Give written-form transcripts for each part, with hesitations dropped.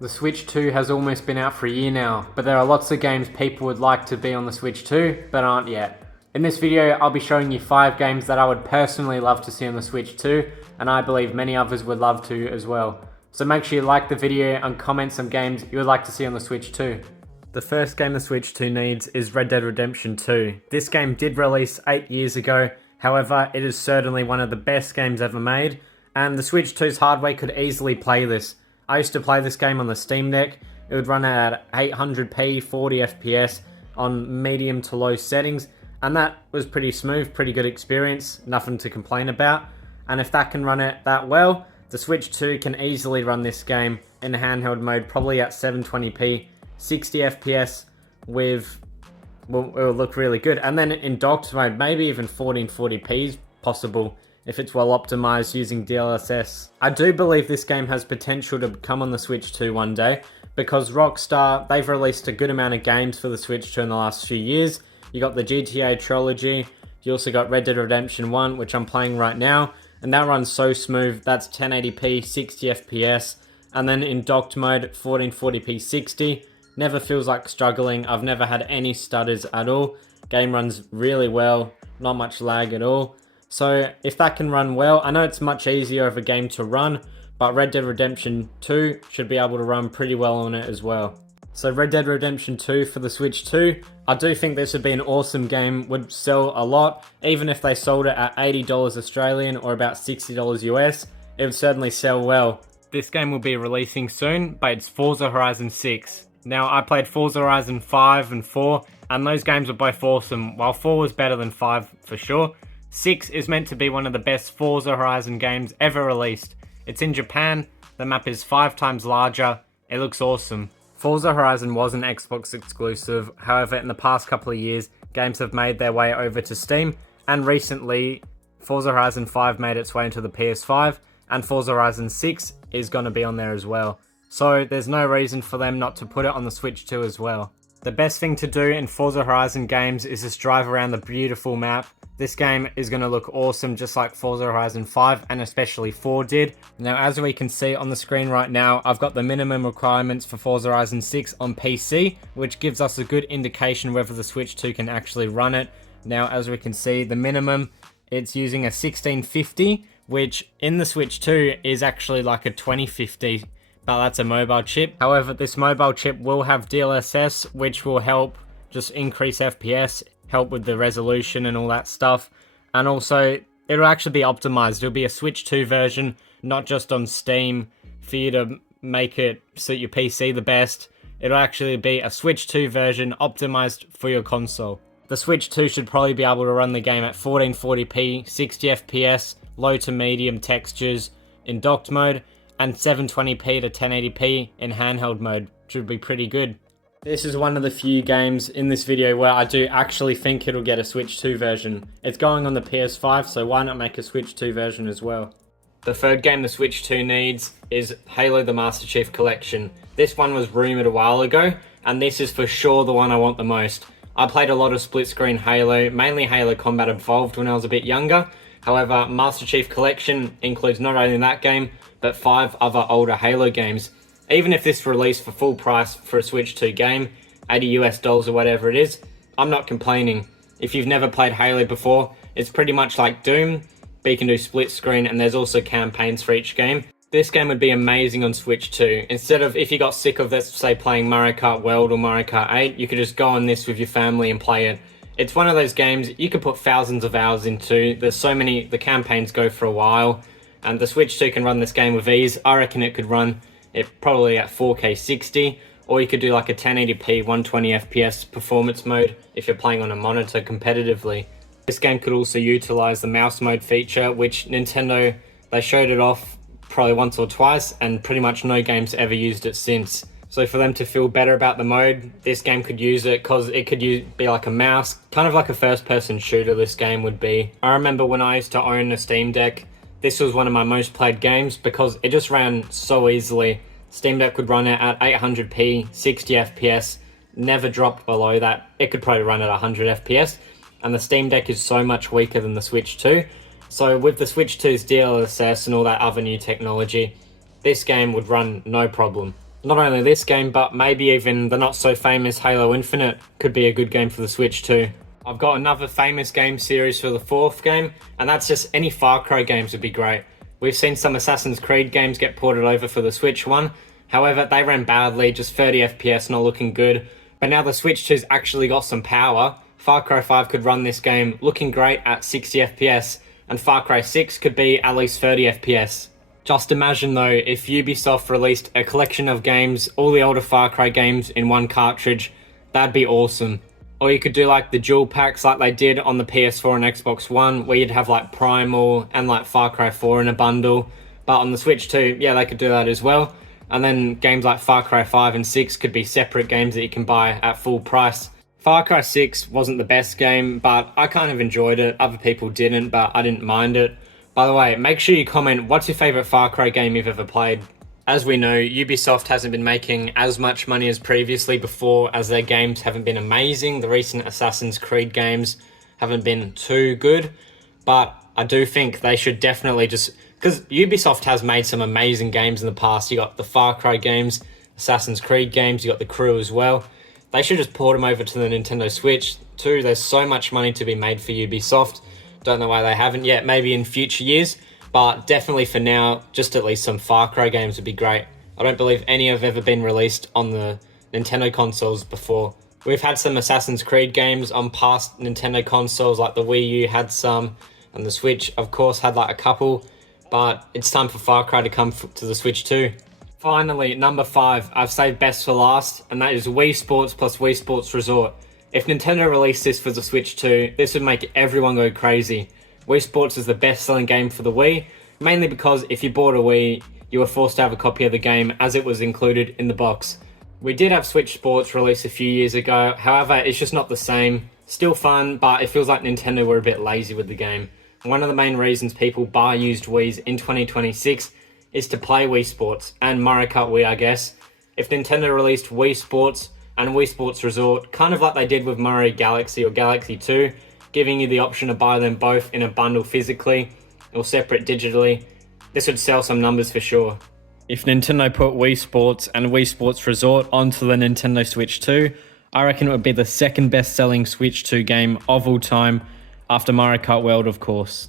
The Switch 2 has almost been out for a year now, but there are lots of games people would like to be on the Switch 2, but aren't yet. In this video, I'll be showing you 5 games that I would personally love to see on the Switch 2, and I believe many others would love to as well. So make sure you like the video and comment some games you would like to see on the Switch 2. The first game the Switch 2 needs is Red Dead Redemption 2. This game did release 8 years ago, however, it is certainly one of the best games ever made, and the Switch 2's hardware could easily play this. I used to play this game on the Steam Deck. It would run at 800p, 40 FPS on medium to low settings, and that was pretty smooth, pretty good experience, nothing to complain about. And if that can run it that well, the Switch 2 can easily run this game in handheld mode, probably at 720p, 60 FPS with, well, it will look really good. And then in docked mode, maybe even 1440p is possible if it's well optimized using DLSS. I do believe this game has potential to come on the Switch 2 one day, because Rockstar, they've released a good amount of games for the Switch 2 in the last few years. You got the GTA trilogy, you also got Red Dead Redemption 1, which I'm playing right now, and that runs so smooth. That's 1080p, 60 FPS, and then in docked mode, 1440p 60. Never feels like struggling. I've never had any stutters at all. Game runs really well, not much lag at all. So if that can run well, I know it's much easier of a game to run, but Red Dead Redemption 2 should be able to run pretty well on it as well. So Red Dead Redemption 2 for the Switch 2, I do think this would be an awesome game, would sell a lot. Even if they sold it at $80 Australian or about $60 US, it would certainly sell well. This game will be releasing soon, but it's Forza Horizon 6. Now, I played Forza Horizon 5 and 4, and those games were both awesome. While 4 was better than 5 for sure, 6 is meant to be one of the best Forza Horizon games ever released. It's in Japan, the map is 5 times larger, it looks awesome. Forza Horizon was an Xbox exclusive, however in the past couple of years, games have made their way over to Steam, and recently Forza Horizon 5 made its way into the PS5, and Forza Horizon 6 is going to be on there as well. So there's no reason for them not to put it on the Switch 2 as well. The best thing to do in Forza Horizon games is just drive around the beautiful map. This game is going to look awesome just like Forza Horizon 5 and especially 4 did. Now as we can see on the screen right now, I've got the minimum requirements for Forza Horizon 6 on PC, which gives us a good indication whether the Switch 2 can actually run it. Now as we can see, the minimum, it's using a 1650, which in the Switch 2 is actually like a 2050, but that's a mobile chip. However, this mobile chip will have DLSS, which will help just increase FPS, help with the resolution and all that stuff. And also, it'll actually be optimized. It'll be a Switch 2 version, not just on Steam, for you to make it suit your PC the best. It'll actually be a Switch 2 version optimized for your console. The Switch 2 should probably be able to run the game at 1440p, 60 FPS, low to medium textures in docked mode, and 720p to 1080p in handheld mode, which would be pretty good. This is one of the few games in this video where I do actually think it'll get a Switch 2 version. It's going on the PS5, so why not make a Switch 2 version as well? The third game the Switch 2 needs is Halo the Master Chief Collection. This one was rumoured a while ago, and this is for sure the one I want the most. I played a lot of split screen Halo, mainly Halo Combat Evolved when I was a bit younger. However, Master Chief Collection includes not only that game, but 5 other older Halo games. Even if this released for full price for a Switch 2 game, $80 US or whatever it is, I'm not complaining. If you've never played Halo before, it's pretty much like Doom, but you can do split screen and there's also campaigns for each game. This game would be amazing on Switch 2. Instead of, if you got sick of, let's say, playing Mario Kart World or Mario Kart 8, you could just go on this with your family and play it. It's one of those games you could put thousands of hours into. There's so many, the campaigns go for a while, and the Switch 2 can run this game with ease. I reckon it could run it probably at 4K 60, or you could do like a 1080p 120 FPS performance mode if you're playing on a monitor competitively. This game could also utilize the mouse mode feature, which Nintendo, they showed it off probably once or twice, and pretty much no game's ever used it since. So for them to feel better about the mode, this game could use it, because it could be like a mouse, kind of like a first-person shooter this game would be. I remember when I used to own a Steam Deck, this was one of my most played games because it just ran so easily. Steam Deck would run it at 800p, 60 FPS, never dropped below that. It could probably run at 100 FPS, and the Steam Deck is so much weaker than the Switch 2. So with the Switch 2's DLSS and all that other new technology, this game would run no problem. Not only this game, but maybe even the not so famous Halo Infinite could be a good game for the Switch too. I've got another famous game series for the fourth game, and that's just any Far Cry games would be great. We've seen some Assassin's Creed games get ported over for the Switch one. However, they ran badly, just 30 FPS, not looking good. But now the Switch 2's actually got some power. Far Cry 5 could run this game looking great at 60 FPS, and Far Cry 6 could be at least 30 FPS. Just imagine though, if Ubisoft released a collection of games, all the older Far Cry games in one cartridge, that'd be awesome. Or you could do like the dual packs like they did on the PS4 and Xbox One, where you'd have like Primal and like Far Cry 4 in a bundle. But on the Switch 2, yeah, they could do that as well. And then games like Far Cry 5 and 6 could be separate games that you can buy at full price. Far Cry 6 wasn't the best game, but I kind of enjoyed it. Other people didn't, but I didn't mind it. By the way, make sure you comment what's your favourite Far Cry game you've ever played. As we know, Ubisoft hasn't been making as much money as previously before, as their games haven't been amazing. The recent Assassin's Creed games haven't been too good, but I do think they should definitely just... Because Ubisoft has made some amazing games in the past. You got the Far Cry games, Assassin's Creed games, you got The Crew as well. They should just port them over to the Nintendo Switch too. There's so much money to be made for Ubisoft. Don't know why they haven't yet, maybe in future years, but definitely for now, just at least some Far Cry games would be great. I don't believe any have ever been released on the Nintendo consoles before. We've had some Assassin's Creed games on past Nintendo consoles, like the Wii U had some, and the Switch, of course, had like a couple, but it's time for Far Cry to come to the Switch too. Finally, number 5, I've saved best for last, and that is Wii Sports plus Wii Sports Resort. If Nintendo released this for the Switch 2, this would make everyone go crazy. Wii Sports is the best-selling game for the Wii, mainly because if you bought a Wii, you were forced to have a copy of the game as it was included in the box. We did have Switch Sports released a few years ago, however, it's just not the same. Still fun, but it feels like Nintendo were a bit lazy with the game. One of the main reasons people buy used Wiis in 2026 is to play Wii Sports, and Mario Kart Wii, I guess. If Nintendo released Wii Sports and Wii Sports Resort, kind of like they did with Mario Galaxy or Galaxy 2, giving you the option to buy them both in a bundle physically or separate digitally, this would sell some numbers for sure. If Nintendo put Wii Sports and Wii Sports Resort onto the Nintendo Switch 2, I reckon it would be the second best-selling Switch 2 game of all time, after Mario Kart World, of course.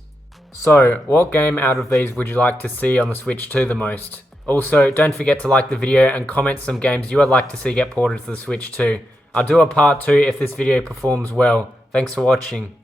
So, what game out of these would you like to see on the Switch 2 the most? Also, don't forget to like the video and comment some games you would like to see get ported to the Switch 2. I'll do a part 2 if this video performs well. Thanks for watching.